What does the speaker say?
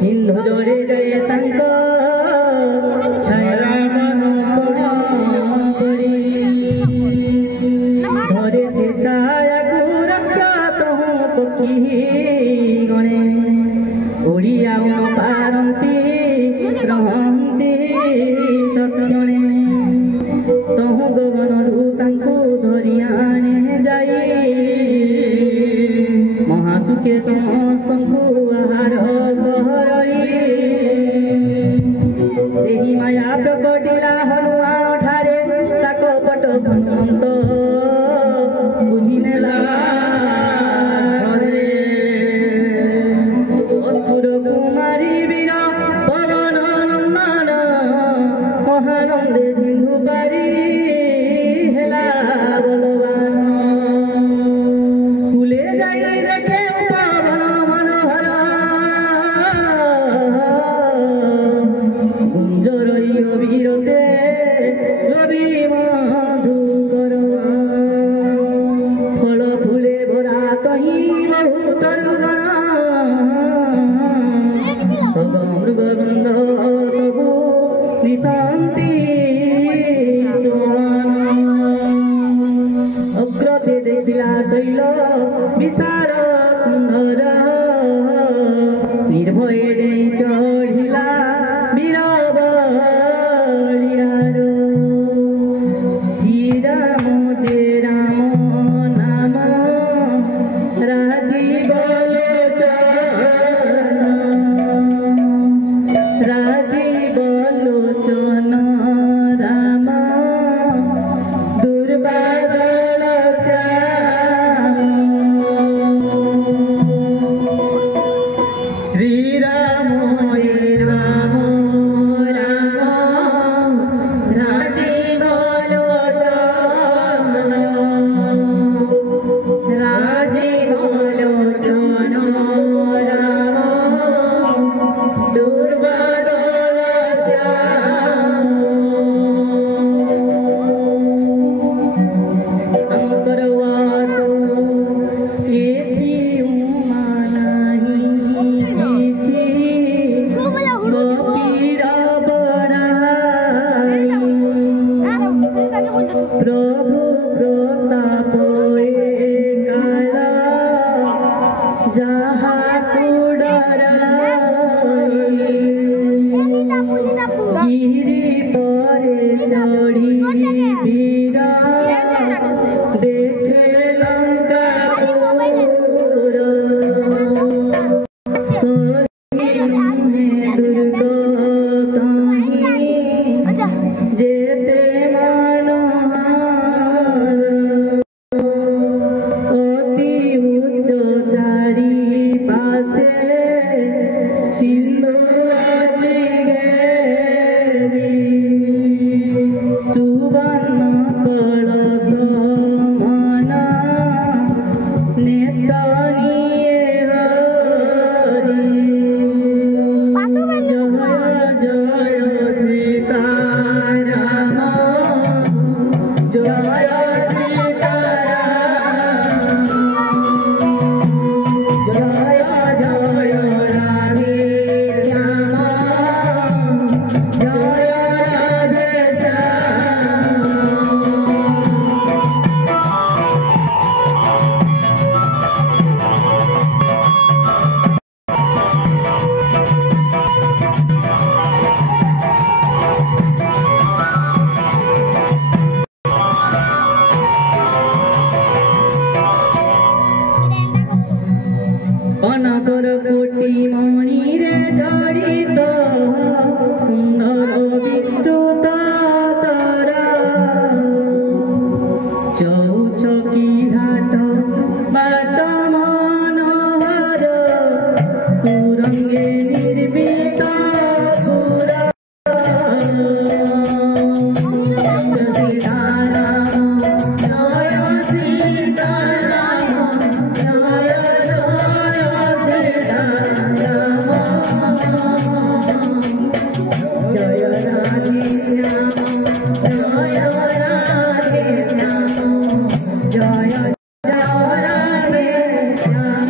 सिंधु जोड़े गए तंको छाया मन पड़ी धरे से छाया को रक्षा तहु पक्षी गणे ओडिया पारंती रहंती दक्षिणे तहु गगन रु तांको धरि आने जाई महासुखे समस्तंको आहार गहरई सेही माया प्रकटिला हनुमान ठारे ताक पट हनुमंत बुझिनेला असुर कुमारी वीर पवन नंदन महानंदे सिंधु पारी हेला बलवान फुले जाई देखे पवन मनोहर गुंजरई वीरते रवि मधुकर फल फुले भरा तही बहु तरुगण मृगबंध सबु निशांति अग्रते देखिला शैल विशाल सुंदर निर्भय चढ़िला वीरबलियार श्री राम जे राम नाम राजीव लोचन राम दुर्बादल श्री राम जे राम राम राजीव लोचन राम दुर्बादल शंकर वाच येथी उमा नाही गोपीर बड़ाई प्रभु प्रताप काला जहा गिरी परे चढ़ी वीर देखे लंका दुर्ग जेते मनोहर अति उच्च चारि पासे सिंधु चुवर्ण कलश मन नेतनिये हरि जय जय सीताराम जय सीताराम जय जय राधे श्याम जय राधे श्याम कनकर कोटि मणि रे जड़ित सुंदर विस्तृत तारा चौचकी घाट बाट मनोहर सुरंगे निर्मित पुरा सीताराम जय सीताराम जय जय राधे श्याम जय जय राधे श्याम